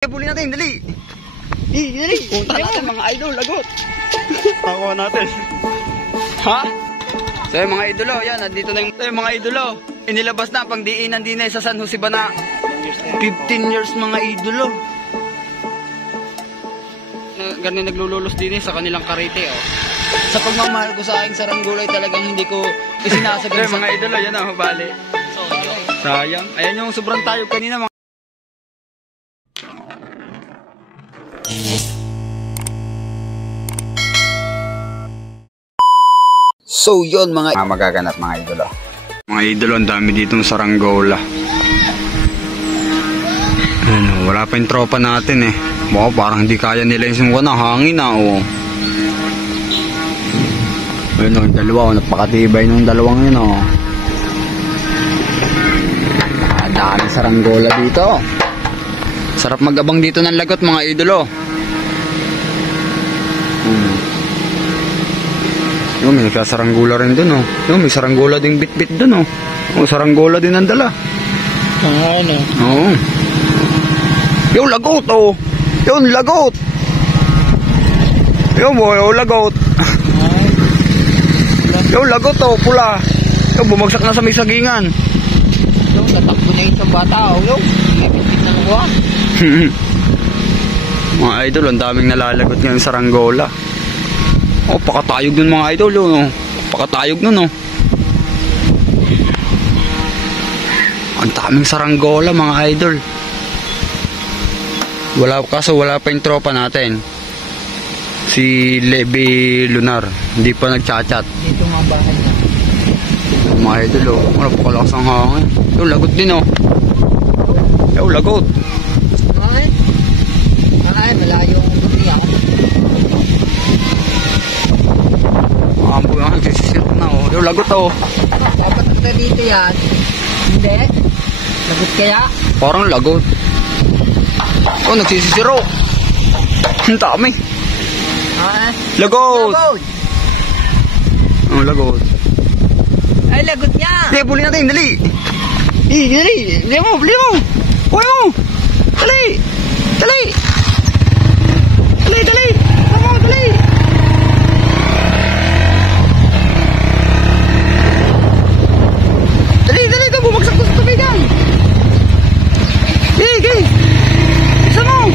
Puli natin, dali. Dali. Punta natin mga idol, lagot. Pakuha natin. Ha? So yung mga idolo, yan, nandito na yung mga idolo. Inilabas na pang diinan din sa San Jose Bana. 15 years mga idolo. Ganun naglululos din sa kanilang karete, oh. Sa pagmamahal ko sa aking saranggulay talagang hindi ko isinasagal sa mga idolo, yan ang bali. Sayang. Ayan yung sobrang tayog kanina mga. So yun mga magaganap mga idolo. Mga idolo, ang dami ditong saranggola. Ano, wala pa yung tropa natin eh. Baka parang hindi kaya nila yung sumuka na hangin na oh. Ayun yung dalawa oh, napakatibay nung dalawang yun oh. Dami saranggola dito. Sarap magabang dito ng lagot mga idolo. Yung may nagkasaranggola rin dun oh. Yung may saranggola ding bit-bit dun oh. O saranggola din ang dala. Ano? Oo. Yung lagot oh. Yung lagot. Yung boy, yung lagot. Yung lagot oh, pula. Yung bumagsak na sa may sagingan. Yung tatakbo na yung isang bata oh. Yung bit-bit na nakuha. Mga idol, ang daming nalalagot ngayon saranggola. Oh, pakatayog nun mga idol, oh. Pakatayog nun, oh. Ang daming saranggola mga idol. Wala pa yung tropa natin. Si Levi Lunar, hindi pa nagchat-chat. Dito nga bahay niya. Mga idol, oh. Wala pa kalakas ang hangin. Yung lagot din, oh. Yung lagot. Ay, malayo ang buti ako. Ambo yung nagsisisir na oh. Yung lagot oh. Dapat na dito yan. Hindi. Lagot kaya? Parang lagot. Oh, nagsisisir oh. Ang dami. Ay. Lagot. Oh, lagot. Ay, lagot niya. Sige, puli natin, dali. Dali. Bili mo. Kuha mo. Dali. Dali. Come on, dali. Dali, ito bumagsak ko sa tubigan. Sige. Isa mo.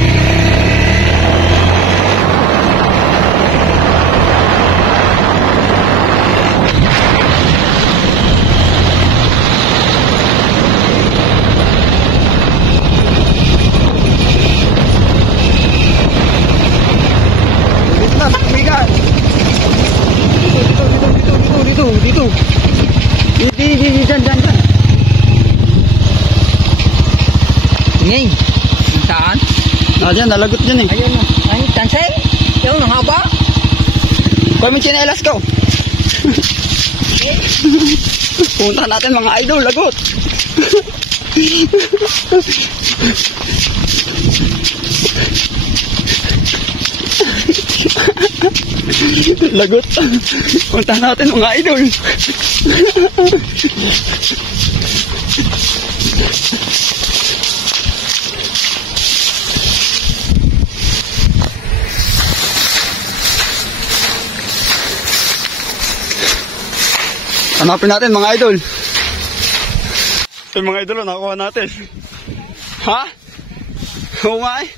Dito. Diyan. Ngayon. Saan? Diyan, nalagot dyan eh. Ayun na. Ay, tansay? Yung haba? Kuha mo chinelas ko. Punta natin mga idol, lagot. Lagot. Punta natin mga idol. Hanapin natin mga idol. Yung mga idol nakuha natin. Ha? Oo nga eh.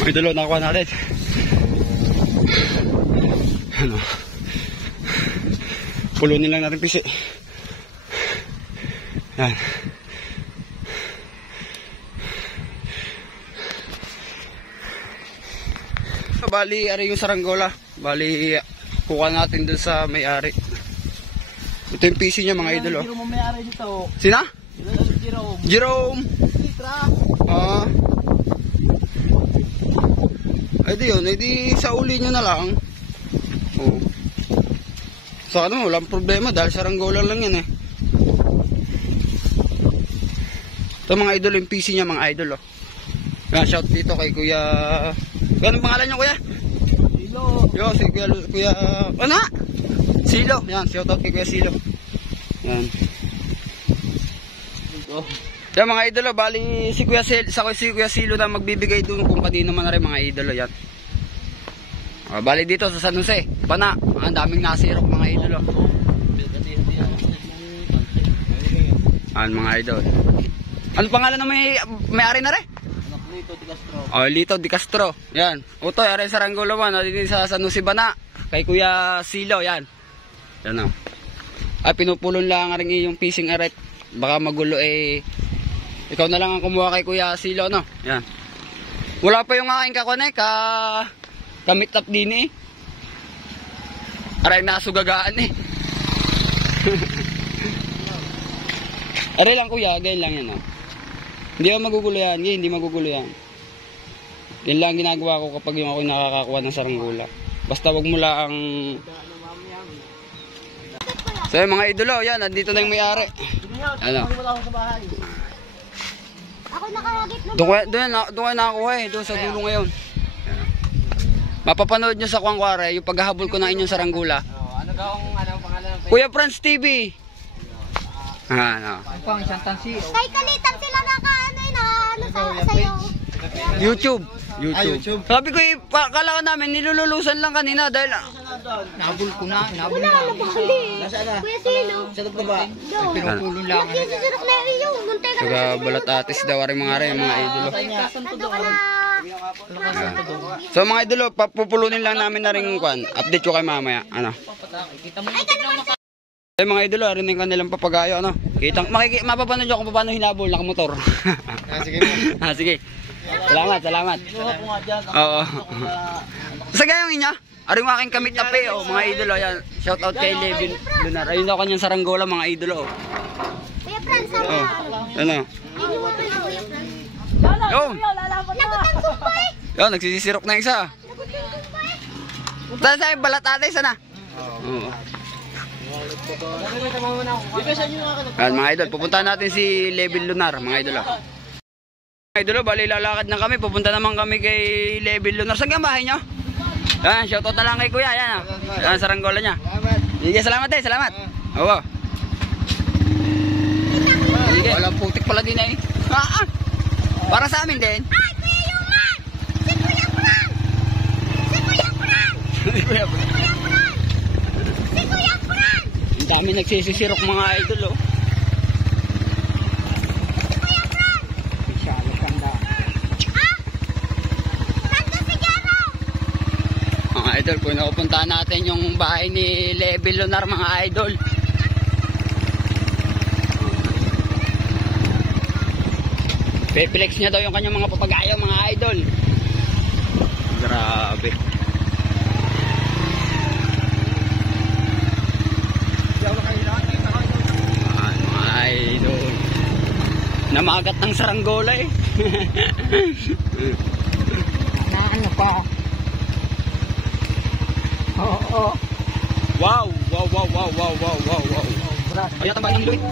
Mga idol nakuha natin. Ano? Pulunin lang natin pisi. Yan. Bali, ari yung saranggola. Bali, kuha natin dun sa may-ari. Ito yung PC niya mga idol. Jerome mo may-ari dito. Sina? Jerome. Ay di yun, ay di sa uli nyo na lang. Oh. Sa ano, walang problema dahil saranggola lang yan eh. Ito mga idol, yung PC niya mga idol oh. Yan, shout dito kay Kuya. Ganun pangalan niyo Kuya? Silo. Yo, si Kuya ano? Silo. Yan, shout out kay Kuya Silo. Yan. Yan mga idolo, bali si Kuya Silo na magbibigay doon kung kanino man na rin mga idolo yan. Bali dito sa San Jose, Bana, ang daming nasirok mga idolo. Mga idol. Ano pangalan na may-ari na rin? Lito Di Castro. Lito Di Castro. Yan. Utoy, aray sa Ranggulawan, din sa San Jose, Bana. Kay Kuya Silo, yan. Yan o. Ay, pinupulon lang rin yung fishing arret. Baka magulo ikaw na lang ang kumuha kay Kuya Silo, no? Yan. Wala pa yung aking kamitap din Aray, nasugagaan Aray lang kuya, ganyan lang yan Hindi ako magugulo yan, hindi magugulo yan. Yan lang ginagawa ko kapag yung ako'y nakakakuha ng saranggula. Basta wag mo lang So yung mga idolo, yan, nandito na yung may-ari. Ano? Ako nakawagit na. Doon kayo nakakuha doon sa dulo ngayon. Mapapanood nyo sa Kwangkware yung paghahabol ko ng inyong saranggula. Ano pangalan ng Kuya Franz TV. Ano? pang isang tansi? Kay Kalitan sila sa'yo. YouTube. Sabi ko, kala ko namin, nilululusan lang kanina dahil Nabul ko na. Wala na bali. Kuya Silo. Sa baba. Doon. Pinupulong lang. Nagsisirok na yung munti ka taga balatatis daw rin mga idolo. Nandun ka na. So mga idolo, papupulunin lang namin na rin update ko kay mamaya. Ano? Mga idolo, rin yung kanilang papagayo. Ano? Mapapanood nyo kung paano hinabol nakamotor. Sige. Sige. Salamat. Oo. Sa gayong inyo, aring aking kamit na mga idolo. Yan. Shout out kay Levin Lunar. Ayun daw kanyang saranggola mga idolo. Kuya Franz, sama. Ano? Lagot ang sumpay. Yan, nagsisirok na isa. Saan balat ate, sana? Oo. Yan mga idol, pupuntahan natin si Levin Lunar, mga idol. Mga idol, bali lalakad na kami, pupunta naman kami kay Levin Lunar. Saan ang bahay nyo? Yan, shoutout na lang kay kuya, yan. Yan, saranggola niya. Sige, salamat salamat. Oo. Sige, walang putik pala din Para sa amin din. Ay, Kuya Yuman! Si Kuya Franz! Si Kuya Franz! Si Kuya Franz. Si Kuya Franz! Ang dami nagsisisirok mga idol Si Kuya Franz! Sando Sigaro! Mga idol, kung napupuntahan natin yung bahay ni Levin Lunar mga idol. Peplex niya daw yung kanyang mga papagayo mga idol. Grabe. Mga idol. Namagat ng saranggola Ano pa? Oo. Wow. Ayan ang bahay ng Luit.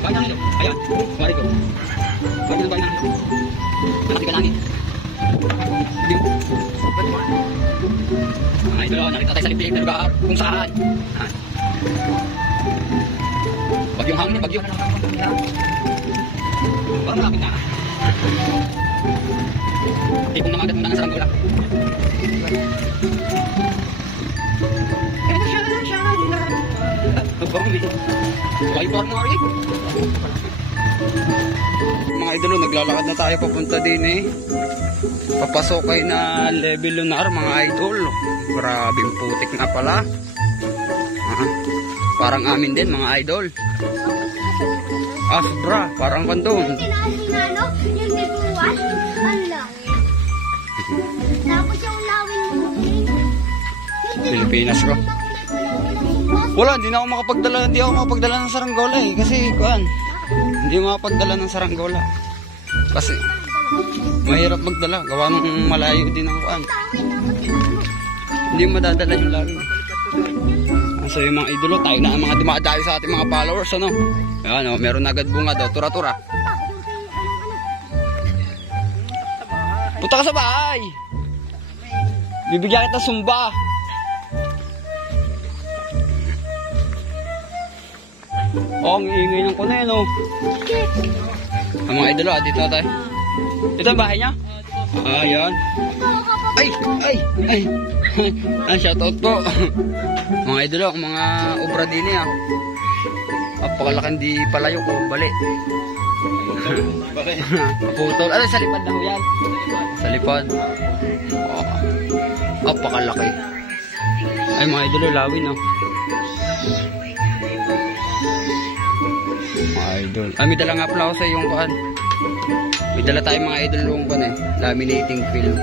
Bahay ng Luit. Ayan. Mari ko. Bahay ng Luit. Nanti ka langit. Mga idol, nakita tayo sa liblib na lugar kung saan. Bagyong hangin, bagyo. Parang malapit na. Tipong namagat muna ng saranggola. Mga idolo, naglalakad na tayo papunta din papasok kay na Levin Lunar mga idol. Grabing putik na pala. Parang amin din mga idol. Sobra, parang kandong. Sinano, yung may buwan, ang langit. Tapos yung lawin mo, Pilipinas ko. Wala, hindi ako makapagdala ng saranggola kasi hindi ako makapagdala ng saranggola. Kasi mahirap magdala, gawa ng malayo din ang hindi madadala yung lagi. So yung mga idolo, tayo na ang mga dumadayo sa ating mga followers, ano? Ayan, meron agad bunga daw, tura-tura. Punta ka sa bahay. Bibigyan kita sumba. Ang ingay ng kuno, no? Ang mga idolo, dito na tayo. Ito ang bahay niya? Ayan. Ay! Shoutout po. Mga idolo, mga obra din eh. Apakalaking di palayo ko, bali. Putol. Ano, sa lipad na ho yan? Sa lipad. Apakalaki. Ay, mga idolo, lawin, no? Mga idol. May dala nga pala ako sa iyong kuhan. May dala tayong mga idol yung kuhan eh. Laminating film.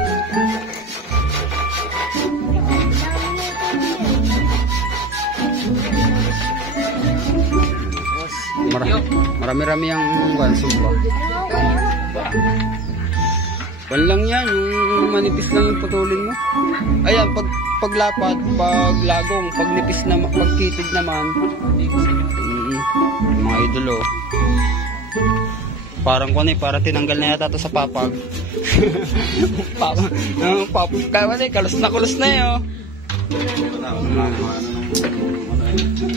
Marami-rami ang kuhan, sumba. Kuhan lang yan, yung manipis lang yung putulin mo. Ayan, paglapad, paglagong, pagnipis na, pagkitid naman. Mga idolo. Parang kuhan eh, parang tinanggal na yata ito sa papag. Papag, kalos na eh, oh.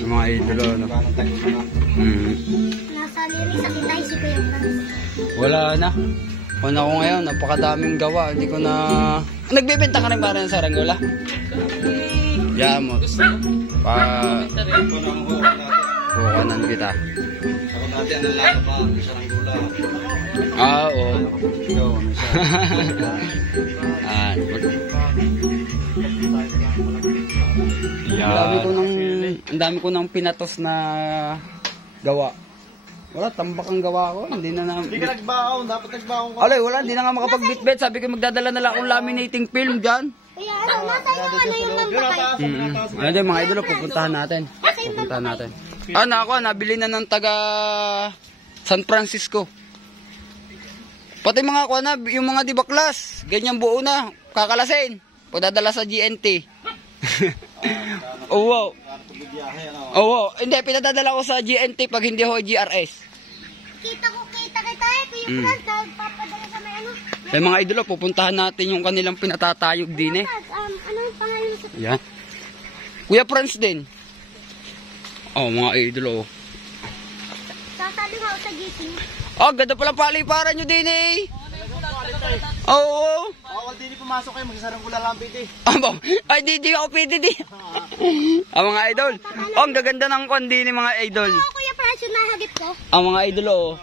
Mga idolo, no? Nasa liris sa kita si Kuya Franz. Wala na. Una ko ngayon, napakadaming gawa. Hindi ko na... Nagbibenta ka rin para sa saranggola? Yamot. Kukanan kita. Ako dati ang lalaki pa, saranggola. Oo. Ang dami ko nang pinatos na gawa. Wala, tambak ang gawa ko. Hindi na Hindi ka nagbaon, dapat nagbaon ka. Alay, wala, hindi na nga makapagbitbit. Sabi ko magdadala na lang akong laminating film dyan. Kaya ano, nasa yung ano yung mambakay. Ano din, mga idolo, pupuntahan natin. Nabili na ng taga San Francisco. Pati mga yung mga dibaklas, ganyan buo na, kakalasin. Pagdadala sa GNT. Oh, wow. Oh, wow. Hindi, pinadadala ko sa GNT pag hindi ho GRS. Kita kita eh, Kuya Franz, nagpapadala sa may ano. Mga idolo, pupuntahan natin yung kanilang pinatatayog din eh. Ano yung pangalan sa... Yan. Kuya Franz din. Mga idolo. Sasali mo sa gising. Ganda pala paliparan nyo din eh. Oo. Bawal din pumasok kayo, magsasaranggola lang piti. Ay, di ako pwede di. Mga idol. Ang gaganda ng kondi ni mga idol. Kuya Franz, yung nahagip ko. Mga idol,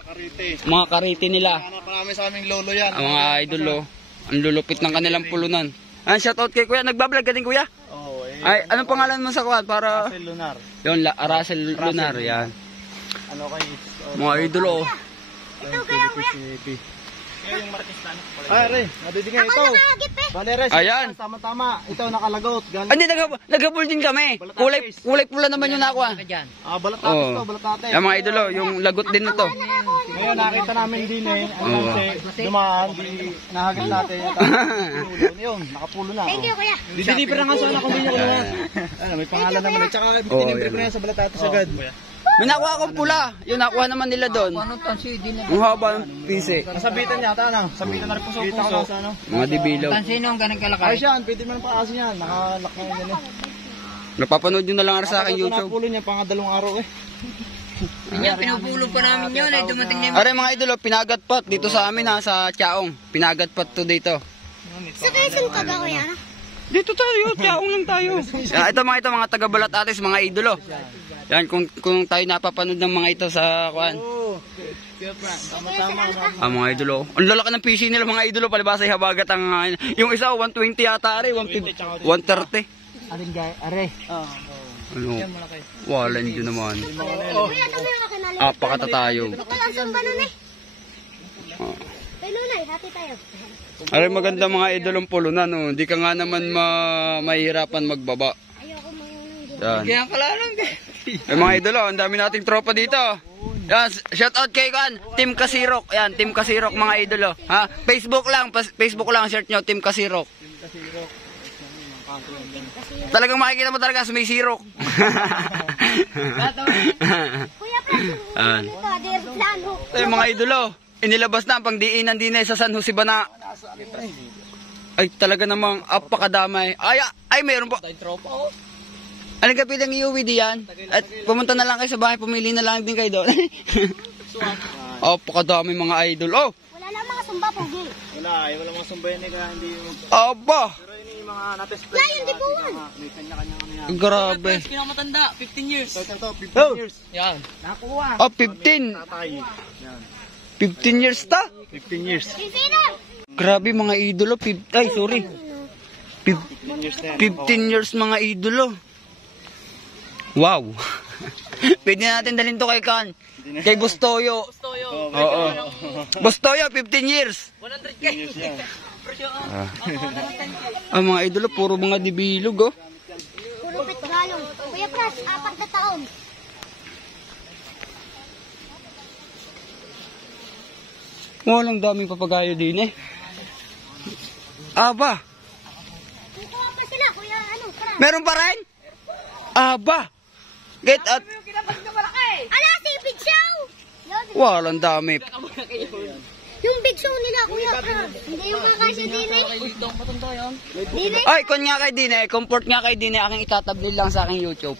mga karite nila. Hanap namin sa aming lolo yan. Mga idol, ang lulupit ng kanilang pulunan. Shoutout kay kuya. Nagbablog ka din kuya? Oo, Ay, anong pangalan mo sa kuwan? Para... Russell Lunar. Yun, Russell Lunar, yan. Ano kayo? Mga idol, Ito kaya kuya. Yung Marquestan. Re, nadidigay ito. Ako nahagip eh. Bale, Res, Ayan. tama-tama. Ito nakalagot. Hindi, naghabol din kami. Kulay pula naman yung nakuha. Balatatis to, balatatis. Yung mga idolo, yung lagot din na to. Ngayon nakita namin din eh. Dumaan, nahagip natin. Yun, nakapulo na. Thank you kuya. Didiliver na nga sana kung hindi nyo kaya. May pangalan naman. Tsaka diniliver ko na yan sa balatatis agad. May nakuha akong pula. Yung nakuha naman nila doon. Ang haba ng pisi. Nasabitan yata na. Sabitan na rin puso. Mga dibilaw. Sino ang ganang kalakay? Ay siya, pwede mo ng paasin yan. Nakalak na yun eh. Napapanood nyo na lang sa akin YouTube. Napulo niya pang 2 araw eh. Pinupulong pa namin yun ay dumating na yung... Are mga idolo, pinagatpat dito sa amin ha, sa Chaong. Pinagatpat to dito. Sa Quezon ka ba kuya? Dito tayo, Chaong lang tayo. Ito mga taga-balat atis, mga idolo. Yan, kung tayo napapanood ng mga ito sa kuan. Mga idolo. Ang lalaki ng PC nila mga idolo, palibasa ihabagat ang... yung isa, 120 yata are, 130. Arin gay, are. Ano? Walan yun naman. Kuya, ito mo yung kakinali. Apakatatayog. Ito lang sumba nun eh. Kay Lunay, hati tayo. Are maganda mga idolong pulunan, no? Hindi ka nga naman mahihirapan magbaba. Ayoko mayroon. Yan. Kaya kalalang gay. Mga idolo, ang dami nating tropa dito. Yan, shout out kay Team Kasirok. Yan, Team Kasirok mga idolo. Ha? Facebook lang, search nyo, Team Kasirok. Talagang makikita mo talaga sa may sirok. Kuya Franz, ito, dear Lano. Ito mga idolo, inilabas na ang pangdiinan din sa San Jose Bana. Ay, talaga namang apakadamay. Ay, mayroon po. Anong kapit ang iuwi diyan? At pumunta na lang kayo sa bahay, pumili na lang din kayo doon. Apakadami mga idol. Oh! Wala lang mga sumba, pogi. Wala mga sumbayan eh, kaya hindi yung... Aba! Pero yun yung mga natest Wala yun, di buwan. May kanya-kanya kami yan. Grabe. Pinakamatanda, 15 years. Ito, 15 years. Yan. Nakuha. Oh, 15. Tatay. Yan. 15 years ta. 15 years. Sino? Grabe mga idolo. Ay, sorry. 15 years na yan. 15 years mga idolo. Wow. Pwede natin dalhin to kay Kan. Kay Bustoyo. Oo. Bustoyo, 15 years. 100K. Yan. Ang mga idolo, puro mga dibilog, oh. Puro pitgalong. Kuya Pras, 4 na taon. Walang daming papagayo din eh. Aba, Kukuha pa sila, kuya, Pras. meron pa rin? Aba. Get at Ala, si Big Show! walang dami. Yung Big Show nila, kuya Pras. Hindi yung mga kasi din eh. Din eh. Ay, kon nga kay Dine, comfort nga kay Dine, aking itatablil lang sa aking YouTube.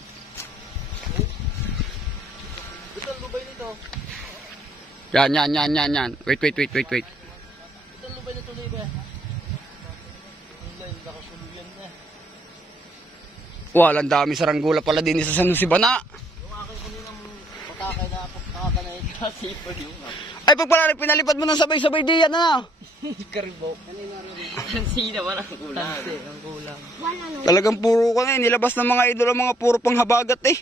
Yan. Wait. Walang dami saranggula pala din sa San Jose Bana. Ay, pag pala pinalipad mo ng sabay-sabay di yan, ano? Karibok. Tansi naman ang kulang. Wala no. Talagang puro ko na eh. Nilabas ng mga idol ang mga puro panghabagat eh.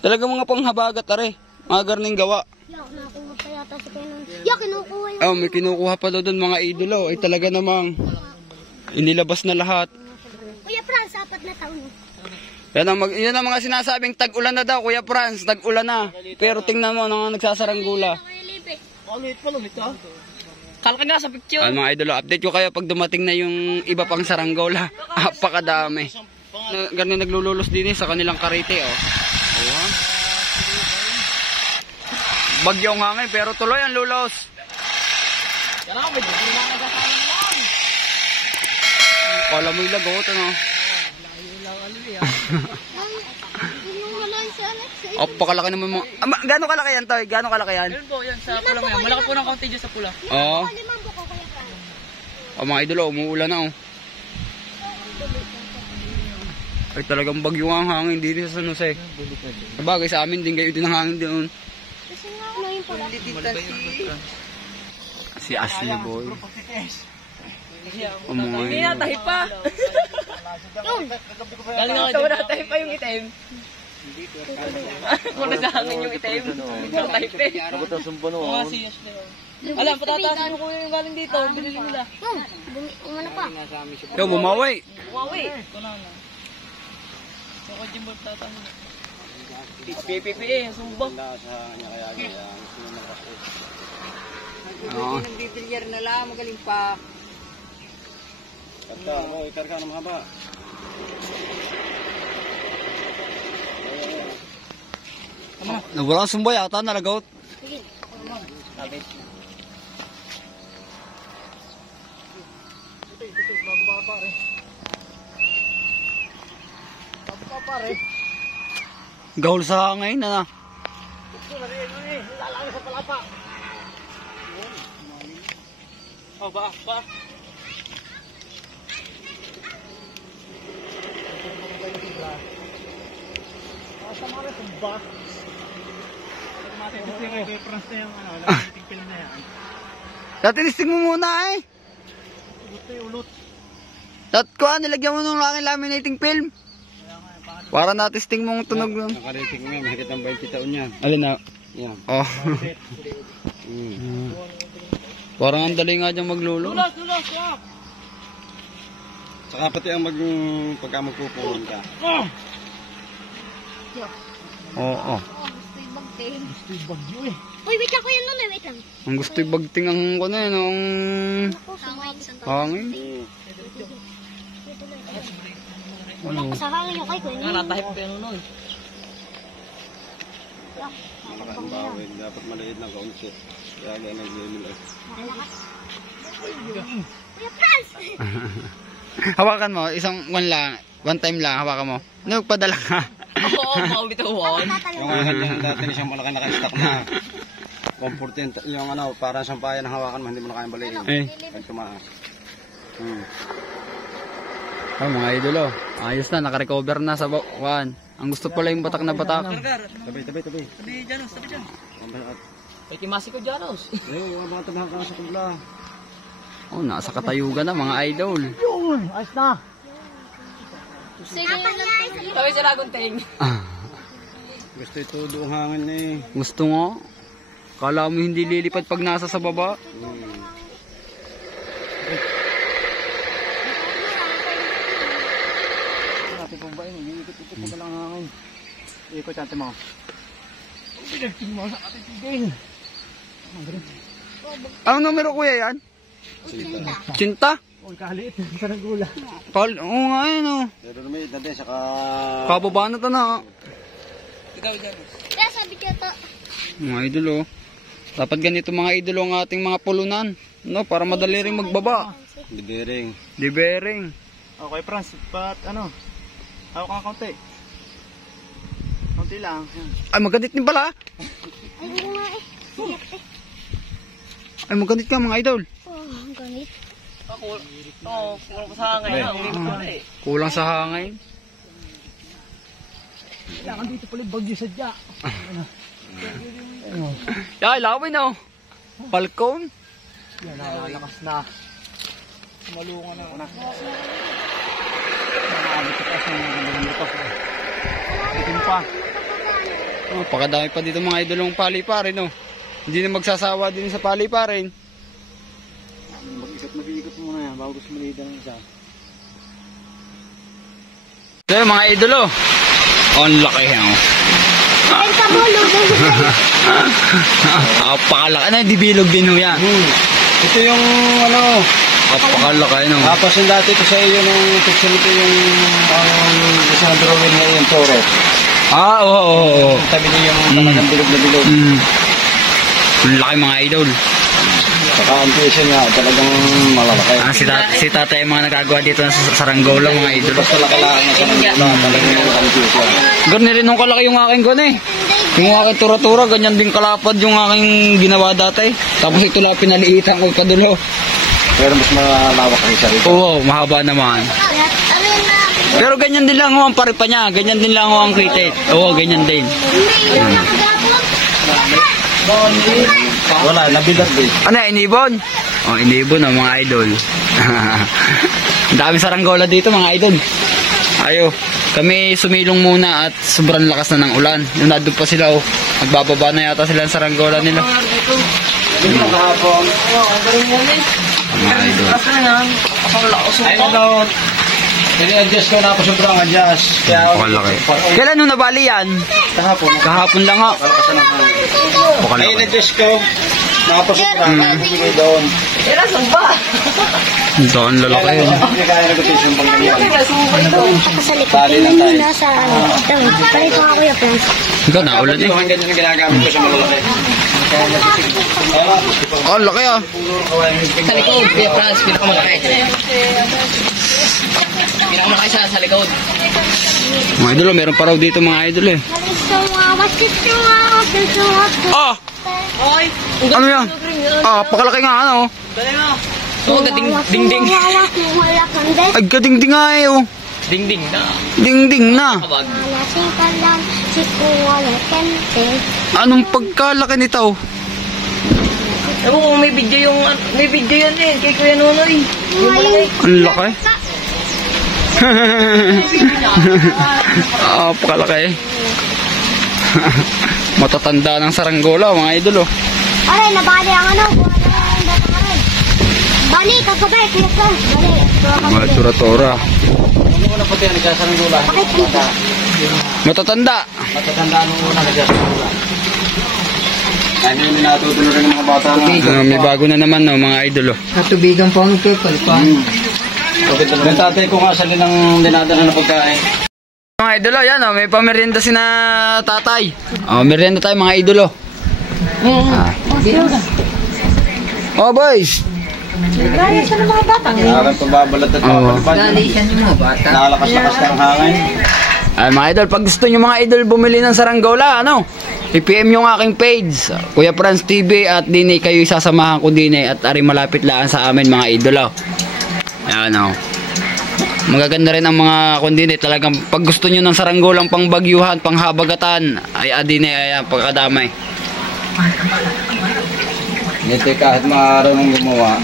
Talagang mga panghabagat are. Mga garning gawa. Yak, nakuha pa yata si Kenon. Yak, kinukuha yung... Oh, may kinukuha pa daw doon mga idolo. Ay talaga namang inilabas na lahat. Kuya Pras, 4 na taon. Yan ang mga sinasabing tag-ulan na daw, Kuya Franz. Tag-ulan na. Pero tingnan mo, nang nagsasaranggula. Palit ha? Kalka nga sa picture. Mga idolo, update ko kayo pag dumating na yung iba pang saranggola. Apakadami. Ganun naglululos din eh sa kanilang karite, oh. Ayan. Bagyong hangin, pero tuloy ang lulos. Yan ako, may dugin na nagkasama na lang. Kala mo ilagot, ano? Wala siya, Apakalaki naman mo. Gano'ng kalaki yan, Toy? Gano'ng kalaki yan? Yun po, yan sa pula mo yan. Malaki po ng kaunti dyan sa pula. Oo. Limang buko, Kuya Pras. Oh, mga idolo, umuulan na, oh. Ay, talagang bagyo ang hangin dito sa San Jose. Sabagay sa amin din, kayo din ang hangin doon. Kasi nga, ano yung pula? Si Ashley Boy. Hindi na, tahi pa. Yun. Galing ako dito. Tahi pa yung itim. Kung sa hangin yung itim. Tahi pa. Ako ito sumbo no. Oo, si Ashley. Alam, patataas mo ko yung galing dito. Binili nila. Yun. Umano pa. Ikaw, bumawi. Huawei. Kunaw na. So, ko Jimbo patataas. PPP yung sumbang. Oo. Nagbibilyar na lang, magaling pa. Ikarga ng mahaba. Wala kang sumba yata, nalagot. Sabit. Bababa pare. Gahol sa hangin, ano? Lalaki sa palapa. Oh, ba. Asa mga rin sumba. Ito yung reference na yung laminating film na yan. Tatinisting mo muna eh. Ito yung ulot. Nilagyan mo ng aking laminating film. Para natisting mong tunog nun. Nakarating mo yan, mahigit ang 20 taon yan. Alin na? Yan. Oh. Parang ang dali nga dyan maglulong. Tulos, ya. Saka pati ang pagka magpupulong ka. Oo. Gusto yung bagting. Gusto yung bagyo eh. Uy, wait lang, kuya Nonoy, wait lang. Ang gusto yung bagting ang ko na yun, ang hangin. Ano? Sa hangin yung kay kuya Nga, natahip ko yung nun. Malakas bawin. Dapat maliit ng kaunti. Kaya ganyan yung eh. Kuya Franz! Hawakan mo, one time lang, hawakan mo. Nagpadala ka. Oo, makabitawan. Yung ahal yan dati na siyang malaki naka-stock na. 140 yung ano, parang sampayan ng hawakan mo, hindi mo na kayang balikin. Pag tumaas. Mga idol ayos na, nakarecover na sa buwan. Ang gusto pala yung batak na batak. Tabi. Tabi Janos, tabi dyan. Ay, kimasi ko Janos. Yung mga tabahan ka sa kubla. Nasa katayugan na mga idol. Yun, ayos na. Tabi sa Ragonteng. Gusto ito doong hangin na eh. Gusto nga. Kala mo hindi lilipad pag nasa sa baba. Natin po ba yun? Iikot-ikot mo lang hangin. Iikot natin mo. Pinagtin mo sa ating tigil. Anong numero kuya yan? Cinta? Uy, kahaliit. Sa nagula. Oo nga yun Pero lumit na din, saka... Kababa na to na. Ikaw Janos. Kaya sabi ko to. Mga idol dapat ganito mga idol ang ating mga pulunan. No, para madali rin magbaba. Bidering. Dibering. Okay, Franz. Pat ano? Hawak ka kaunti. Kaunti lang. Ay, magandit din pala. Ay, oo nga eh. Ay, magandit ka mga idol. Ang ganit. Kulang sa hangin. Kulang sa hangin. Kailangan dito pala yung bagyo sadya. Ay, lawin Balkon. Yan, nakalakas na. Malungan na ako na. Nakabit ka sa mga gandang ito. Itim pa. Pakadami pa dito mga idolong paliparin Hindi na magsasawa din sa paliparin. Mag-ikot muna yan bago gusto malida ng isa. So mga idolo. Ang laki Ay, kabulog. Pakalaki na, di bilog din yan. Ito yung ano, Pakalaki tapos yung dati ko sa iyo nung section ito yung isang drawing na yung toro. Oo. Tabi niya yung talagang bilog na bilog. Ang laki mga idol. Saka ang presyo niya talagang malalaki. Si tatay yung mga nagagawa dito sa Saranggola mga idol. Basta laki-laki na siya talagang ang presyo. Ganun rin nung kalaki yung aking Yung aking tura-tura, ganyan din kalapad yung aking ginawa dati. Tapos ito lang pinaliitan ko padulo. Pero mas malawak ang isa rito. Oo, mahaba naman. Pero ganyan din lang ang paripa niya. Ganyan din lang ang kritit. Oo, ganyan din. Wala, nabilag din. Ano, inibon? Inibon mga idol. Ang dami Saranggola dito mga idol. Kami sumilong muna at sobrang lakas na ng ulan. Yung nandun pa sila nagbababa na yata sila ng Saranggola nila. Mga idol. Ini-adjust ko na ako sobrang adjust. Pakalaki. Kailan nung nabali yan? Kahapon lang Pakalaki. In-adjust ko. Nakapasok na. Hindi doon. Doon lalaki yun. Hindi kaya nag-adjust pag nangyari. Sa likod. Tingnan nyo na sa ano. Palito nga kuya Franz. Ikaw na, ulan Yung ganyan ang ginagamit ko sa malalaki. Laki Sa likod, Kuya Franz, pinakamalaki. Pinakamalaki sa likod. Mga idol, meron pa raw dito mga idol Ano yan? Pakalaki nga Oo, ding-ding. Ay, gading-ding nga Ding-ding na. Ding-ding na. Lasing ka lang, si Kuya Kente. Anong pagkalaki nito? Ewan ko, may video yan kay Kuya Nonoy. Ang laki. Pakalaki. Matatanda ng Saranggola mga idol Aray, nabali ang ano. Bali, kakabay, Kuya Franz. Bali. Mga tura-tura. Ano na pati ang nagsasaranggola? Bakit dito? Matatanda. Matatandaan mo muna nagsasaranggola. Ano yung natutunan rin ng mga bata na? May bago na naman mga idol Katubigan po ang kipalpan. Yung tatay ko nga sali ng dinadala na pagkain. Mga idol may pamerienda si na tatay. Merienda tayo mga idol boys. Gaya siya ng mga batang. Aking pagbabalat at papalipan. Galisan yung mga bata. Nakalakas-lakas ng hangin. Ay mga idol, pag gusto nyo mga idol bumili ng saranggola, ano? I-PM nyo ang aking page, Kuya Franz TV, at dini kayo isasamahan ko dini at ari malapit lang sa amin mga idol. Ayan o. Magaganda rin ang mga kundini. Talagang pag gusto nyo ng saranggolang pang bagyuhan, pang habagatan, ay adini ay pagkadamay. Ito kahit marunong gumawa,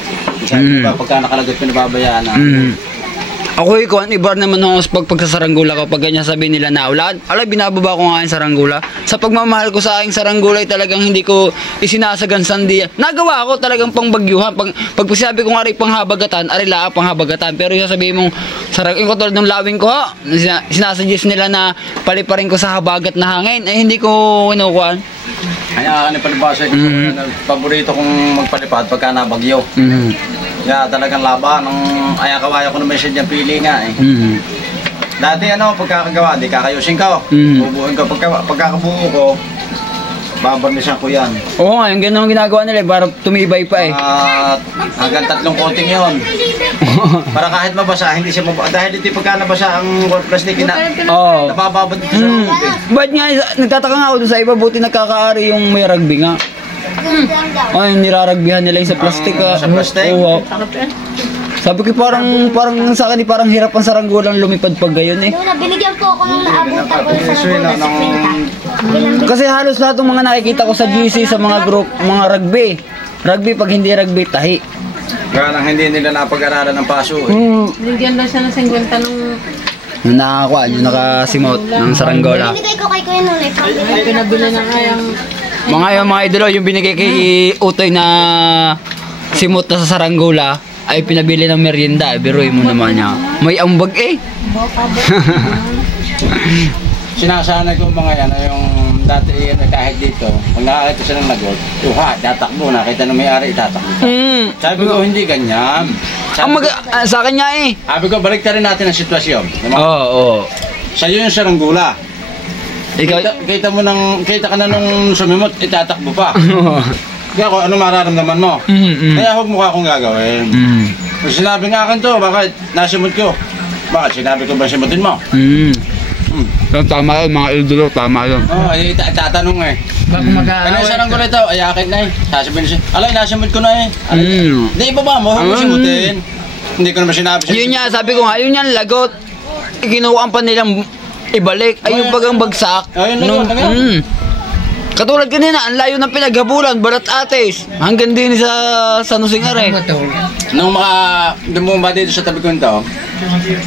pagka nakalagot pinababayaan na. Ako ikaw, iba naman ako pag sa saranggola ko, pag ganyan sabihin nila na ulan, alay, binababa ko nga yung saranggola. Sa pagmamahal ko sa aking saranggola, talagang hindi ko isinasagansan diyan. Nagawa ko talagang pang bagyuhan. Pag sabi ko nga rin pang habagatan, arila pang habagatan. Pero yung sabihin mong, yung katulad ng lawing ko, sinasuggest nila na paliparin ko sa habagat na hangin, eh hindi ko kinukuhan. Kaya palibasa ko, paborito kong magpalipad pagka nabagyo. Kaya talagang laban ng ayakawaya ko na may siya pili nga eh. Dati pagkakagawa, di kakayusin ko. Bubuhin ko, pagkakabuo ko, babarnisan ko yan. Oo nga, yung ganun ginagawa nila, para tumibay pa eh. At hanggang 3 coating yun. Para kahit mabasa, hindi siya mabasa. Dahil dito pagka nabasa ang plastic, napababad dito sa loob eh. Ba't nga, nagtataka nga ako dun sa iba, buti nagkakaari yung may rugby nga. Ay, niraragbihan nila yung sa plastic. Sa plastic? Oo. Sabi ko parang sa akin parang hirap ang saranggolang lumipad pag gayon eh. Binigyan po ako nung naabutan ko sa Kasi halos lahat ng mga nakikita ko sa GC, sa mga group, mga rugby. Rugby, pag hindi rugby, tahi. Kaya nang hindi nila napag-aralan ng paso eh. Binigyan daw siya ng 50 nung Yung nakakuha, yung nakasimot ng saranggola. Binigay ko kay Kuya Nunay. ay pinabili ng ayang Mga idolo, yung binigay kay Utoy na simot na sa saranggola, ay pinabili ng merienda. Biruin mo naman niya. May ambag eh. Sinasanay ko mga yan, yung dati kahit dito, pag nakakita siya ng lagot, tatakbo, nakita ng may-ari, tatakbo. Sabi ko, hindi ganyan. Sa kanya eh. Sabi ko, balik rin natin ang sitwasyon. Oo. Sa'yo yung saranggola. Kita ka na nung sumimot, itatakbo pa. Kaya ako, ano mararamdaman mo? Kaya huwag mukha akong gagawin. Kung sinabi nga akin to, bakit nasimot ko? Bakit sinabi ko ba simutin mo? Tama yun, mga idolo, tama yun. Oo, itatanong eh. Kaya saranggola ito, ay akin na eh. Sasabihin siya, alay, nasimot ko na eh. Hindi, ibaba mo, huwag mo simutin. Hindi ko naman sinabi. Yun nga, sabi ko nga, yun yan, lagot. Kinuhaan pa nilang ibalik. Ay, yung bagang bagsak. Katulad kanina, ang layo ng pinaghabulan, balat ates. Hanggang din sa Nusingare. Nung dumumba dito sa tabi ko ito,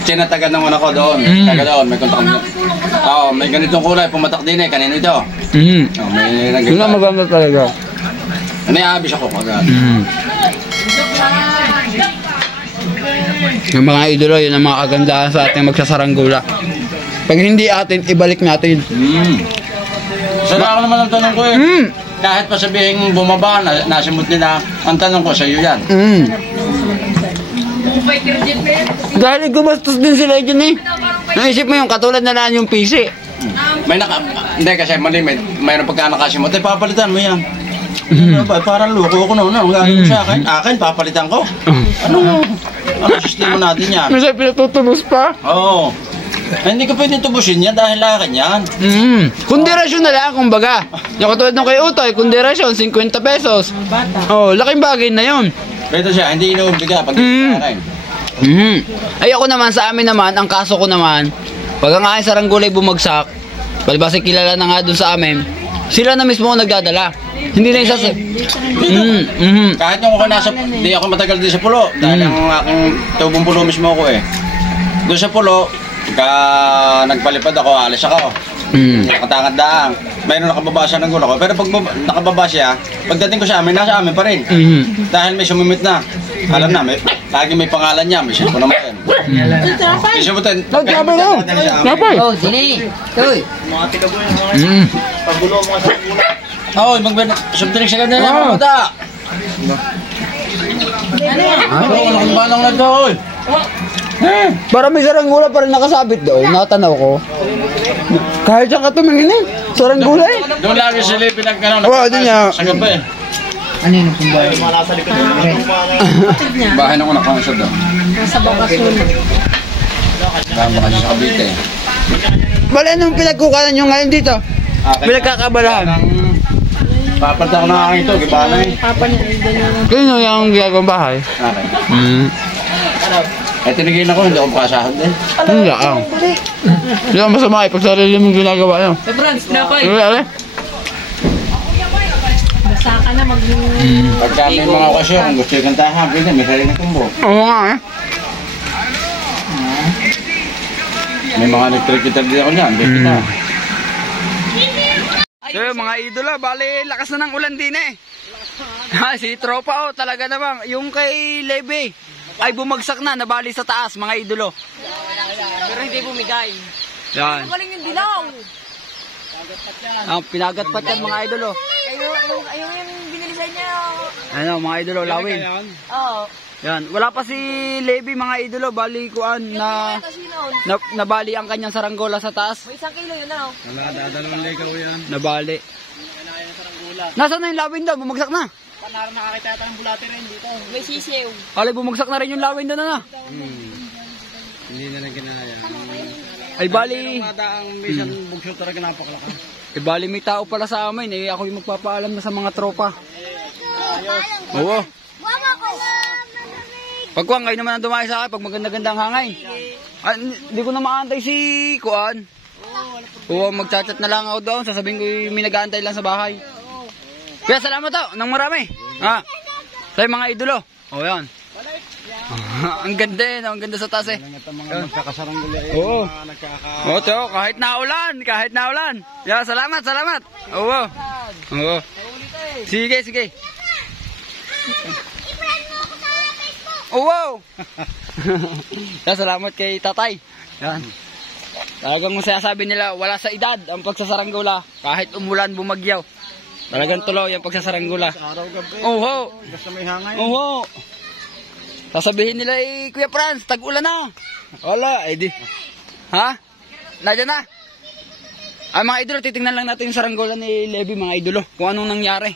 sinatagan ng anak ko doon. Taga doon, may kontak mo. Oo, may ganitong kulay, pumatak din eh, kanino ito. May nagagawa. Yun nga maganda talaga. Naiabis ako kagad. Yung mga idolo, yun ang mga kagandahan sa ating magsasaranggola. Pag hindi atin, ibalik natin. Sana ako naman ang tanong ko eh. Kahit pa sabihin bumaba, nasimot nila, ang tanong ko sa iyo yan. Dahil gumastos din sila dyan eh. Naisip mo yung katulad na lang yung PC. Hindi kasi mali, mayroon pagka nakasimot, eh papalitan mo yan. Parang loko ko noon, ang gagawin mo sa akin? Akin, papalitan ko. Anong sistema natin yan? Kasi pinatutubos pa. Oo. Hindi ko pwede tubusin yan dahil akin yan. Kunderasyon na lang, kumbaga. Yung katulad nung kay Utoy, kunderasyon, 50 pesos. Oh, laking bagay na yun. Pero siya, hindi inuubiga pag akin. Ay ako naman, sa amin naman, ang kaso ko naman, pag ang aking saranggolay bumagsak, palibasa kilala na nga dun sa amin, sila na mismo ang nagdadala. Hindi na isas... Kahit nung ako di ako matagal din sa pulo, dahil ang aking tubong pulo mismo ako eh. Doon sa pulo, nagpalipad ako, alis ako. Nakatangad daang. Mayroon nakababa siya ng gulo ko. Pero pag nakababa siya, pagdating ko sa amin, nasa amin pa rin. Dahil may sumimit na. Alam na, lagi may pangalan niya. May siya po naman yan. May sumutin. Nagkabay na! Nagkabay! Oh, sini! Toy! Mga tigaboy, pagulo mga sa gulo. Oo, sumtinig sila nila, mga bata. Ano yan? Ano banang na ito, oy? Para may saranggola pa rin nakasabit daw, natanaw ko. Kahit siyang katumingin eh, saranggola eh. Doon lagi sila pinagkano. Oo, doon niya. Sa gabi. Ano yun ang bahay? Bahay na ko nakakasya doon. Nasa Bakasyon. Bahay kasi sa Cavite. Bale, anong pinagkukanan nyo ngayon dito? Pinagkakabalahan. Papalta ko na aking ito, gibala eh. Sino yung ginagawang bahay? Okay. Eh, tinigil ako, hindi ako pasahod eh. Hindi lang. Hindi lang masama eh, pag sarili mong ginagawa nyo. Eh, Franz, napay. Ale? Basa ka na mag... Pagka may mga okasyon, kung gusto yung kantahan, pwede, may sarili ng kumbo. Oo nga eh. May mga electric guitar din ako dyan, pwede na. So mga idolo, bali lakas na ng ulan din eh. Si Tropa talaga naman. Yung kay Lebe ay bumagsak na, nabali sa taas mga idolo. Pero hindi bumigay. Yan. Galing yung dilaw. Pinagatpat yan mga idolo. Ayun yung binilisan niya. Ano mga idolo, lawin. Oo. Yan, wala pa si Lebe mga idolo, bali kuan na nabali ang kanyang saranggola sa taas. May 1 kilo yun na. Wala, dadalawang ligaw yan. Nabali. Nasaan na yung lawin daw? Bumagsak na. Panaro nakakita yata ng bulate rin dito. May sisiw. Alay, bumagsak na rin yung lawin doon na. Hindi na lang ginaya. Ay bali. Ang minsan bugso talaga napakalakas. Eh bali may tao pala sa amin eh. Ako yung magpapaalam na sa mga tropa. Oo. Pagkuhan kayo naman ang dumayo sa akin pag maganda-gandang hangay. Hindi ko na maantay si Kuan. Oo, magchat-chat na lang ako doon. Sasabihin ko may nag-aantay lang sa bahay. Kaya salamat to, nang marami. Tayo mga idolo. O yan. Ang ganda eh, ang ganda sa taas eh. Mga nagkakasaranggola eh. Oo. Nagkaka... Oo, to, kahit na ulan. Yeah, salamat. Oo. Oo. Sige. Oh, wow! Salamat kay tatay. Yan. Talagang sasabi nila, wala sa edad ang pagsasaranggola. Kahit umulan, bumagyaw. Talagang tuloy ang pagsasaranggola. Araw-gabi. Oo. Basta may hangay. Oo. Sasabihin nila, Kuya Franz, tag-ulan na. Wala, di. Ha? Nandiyan na. Mga idolo, titingnan lang natin yung saranggola ni Lebe, mga idolo. Kung anong nangyari.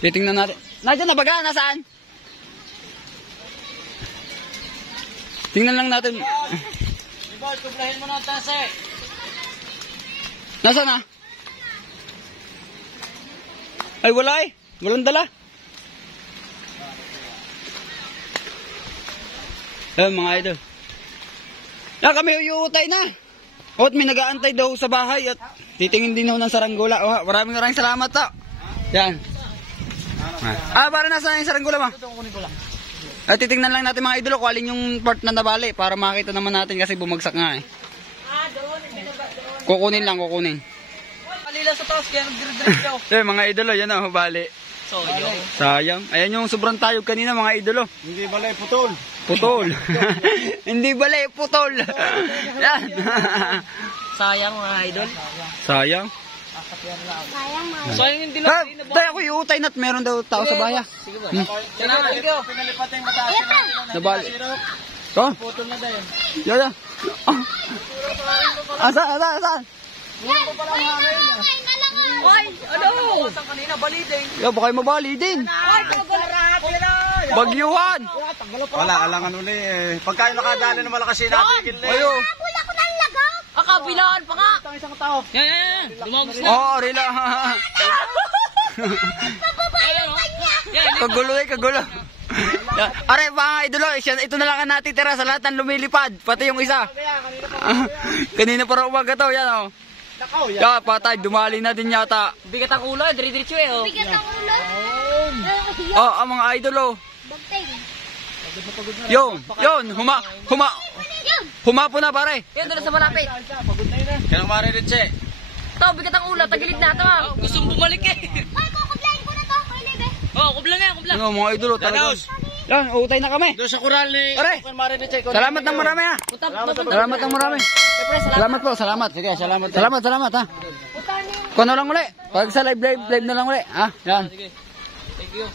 Titingnan natin. Nandiyan na baga, nasaan? Tingnan lang natin. Ibol, kuplahin mo na ang tase. Nasaan na? Ay, wala eh. Walang dala. Mga idol. Yan kami uyutay na. At may nag-aantay daw sa bahay at titingin din daw ng saranggola. Maraming salamat to. Yan. Para nasaan yung saranggola mo? At titingnan lang natin mga idolo kung alin yung part na nabali para makita naman natin kasi bumagsak nga eh. Kukunin. Alila sa taas, kaya nagdiretso. Mga idolo, yan o, bali. Sayang. Ayan yung sobrang tayog kanina mga idolo. Hindi balay, putol. Hindi bali, putol. Yan. Sayang mga idol. Sayang. Sayang yung dilaw. Tayo ako iutay na't meron daw tao sa baya. Sige ba? Pinalipat na yung mataas. Nabali. Oh. Putol na dahil. Yan. Asan? Ay, ano? Saan kanina, bali din. Baka kayo mabali din. Ay, Bagyuhan. Wala, alangan uli eh. Pagkain nakadali na malakas natin. Ayo. Wala ko ng lagaw. kabilaan pa nga. Isang tao. Yan. Lumagos na. Oo, rila. Kagulo. Are, mga idolo, ito na lang ang natitira sa lahat ng lumilipad. Pati yung isa. Kanina para umaga to, yan o. Yeah, patay, dumali na din yata. Bigat ang ulo, dire-diretso eh. Bigat ang ulo. Ang mga idolo. Bagteng. Yun, humapo na pare. Yan, doon sa malapit. Kaya mariritse. Ito, bigat ang ulo, tagilid na ito. Gustong bumalik eh. Ay, kukublahin ko na to, Kuya. Oo, kubla na yan, kubla. Yung mga idolo talaga. Yan, utay na kami. Doon sa kural ni... Pare, salamat ng marami ha. Salamat ng marami. Salamat po, salamat. Sige, salamat. Salamat ha. Kung ano lang uli. Pag sa live na lang uli. Ha, yan. Thank you.